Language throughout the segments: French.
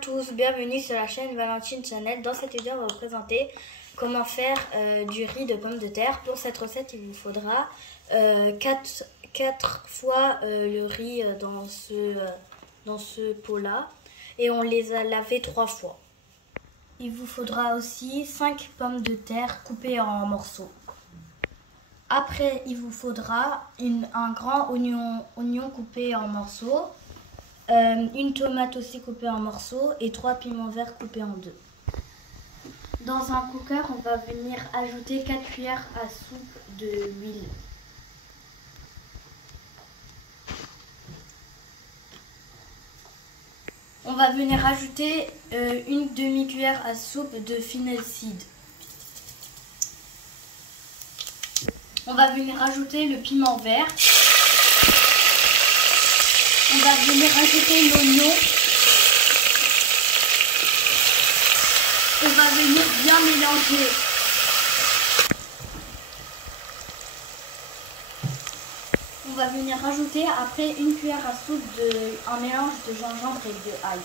tous, bienvenue sur la chaîne Valentine Channel. Dans cette vidéo, on va vous présenter comment faire du riz de pommes de terre. Pour cette recette, il vous faudra 4 fois le riz dans ce pot-là et on les a lavés 3 fois. Il vous faudra aussi 5 pommes de terre coupées en morceaux. Après, il vous faudra un grand oignon coupé en morceaux, une tomate aussi coupée en morceaux et 3 piments verts coupés en 2. Dans un cooker, on va venir ajouter 4 cuillères à soupe d'huile. On va venir ajouter une demi-cuillère à soupe de fennel seed. On va venir ajouter le piment vert. On va venir ajouter l'oignon. On va venir bien mélanger. On va venir ajouter après une cuillère à soupe un mélange de gingembre et de ail.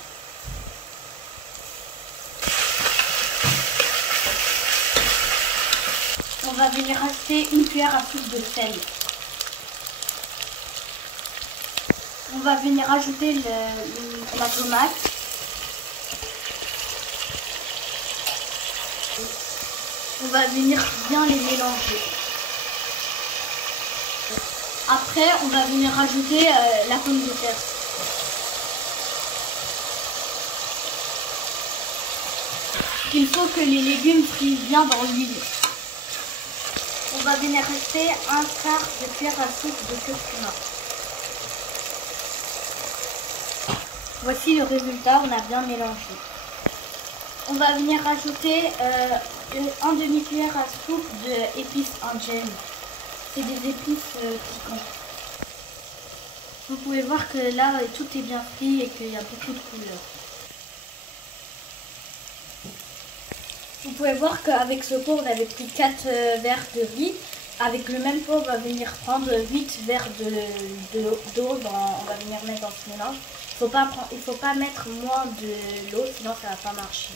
On va venir ajouter une cuillère à soupe de sel. On va venir ajouter la tomate. On va venir bien les mélanger. Après, on va venir ajouter la pomme de terre. Il faut que les légumes frient bien dans l'huile. On va venir ajouter un quart de cuillère à soupe de curcuma. Voici le résultat, on a bien mélangé. On va venir ajouter un demi-cuillère à soupe d'épices indiennes. C'est des épices piquantes. Vous pouvez voir que là, tout est bien frit et qu'il y a beaucoup de couleurs. Vous pouvez voir qu'avec ce pot, on avait pris 4 verres de riz. Avec le même pot, on va venir prendre 8 verres d'eau. On va venir mettre dans ce mélange. Il ne faut pas mettre moins de l'eau, sinon ça ne va pas marcher.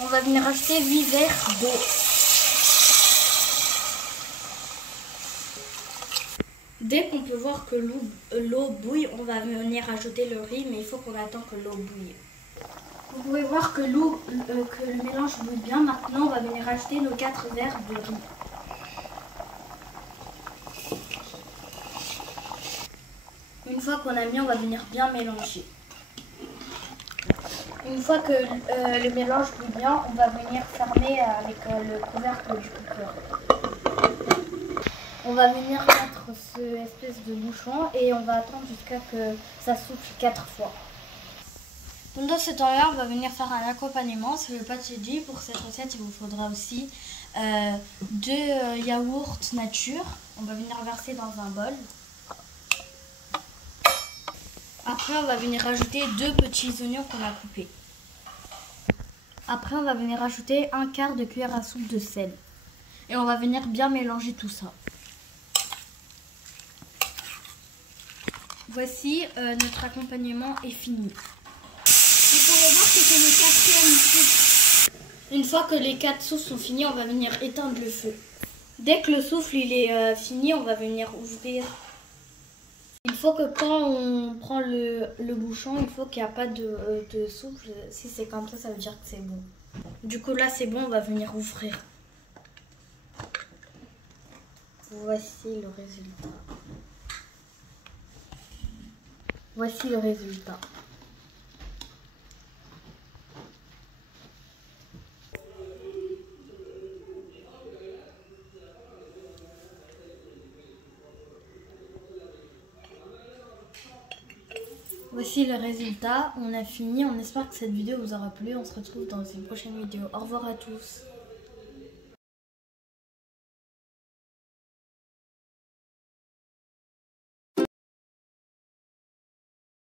On va venir ajouter 8 verres d'eau. Dès qu'on peut voir que l'eau bouille, on va venir ajouter le riz, mais il faut qu'on attend que l'eau bouille. Vous pouvez voir que le mélange bouille bien. Maintenant, on va venir ajouter nos 4 verres de riz. Une fois qu'on a mis, on va venir bien mélanger. Une fois que le mélange bouille bien, on va venir fermer avec le couvercle du cooker. On va venir mettre ce espèce de bouchon et on va attendre jusqu'à que ça souffle 4 fois. Pendant ce temps-là, on va venir faire un accompagnement, c'est le pâtisserie. Pour cette recette, il vous faudra aussi 2 yaourts nature. On va venir verser dans un bol. Après, on va venir ajouter 2 petits oignons qu'on a coupés. Après, on va venir ajouter un quart de cuillère à soupe de sel. Et on va venir bien mélanger tout ça. Voici, notre accompagnement est fini. Vous pouvez voir que c'est le 4e souffle. Une fois que les 4 souffles sont finis, on va venir éteindre le feu. Dès que le souffle il est fini, on va venir ouvrir. Il faut que quand on prend le bouchon, il faut qu'il n'y a pas de souffle. Si c'est comme ça veut dire que c'est bon. Du coup là c'est bon, on va venir ouvrir. Voici le résultat. Voici le résultat. Voici le résultat, on a fini, on espère que cette vidéo vous aura plu, on se retrouve dans une prochaine vidéo. Au revoir à tous.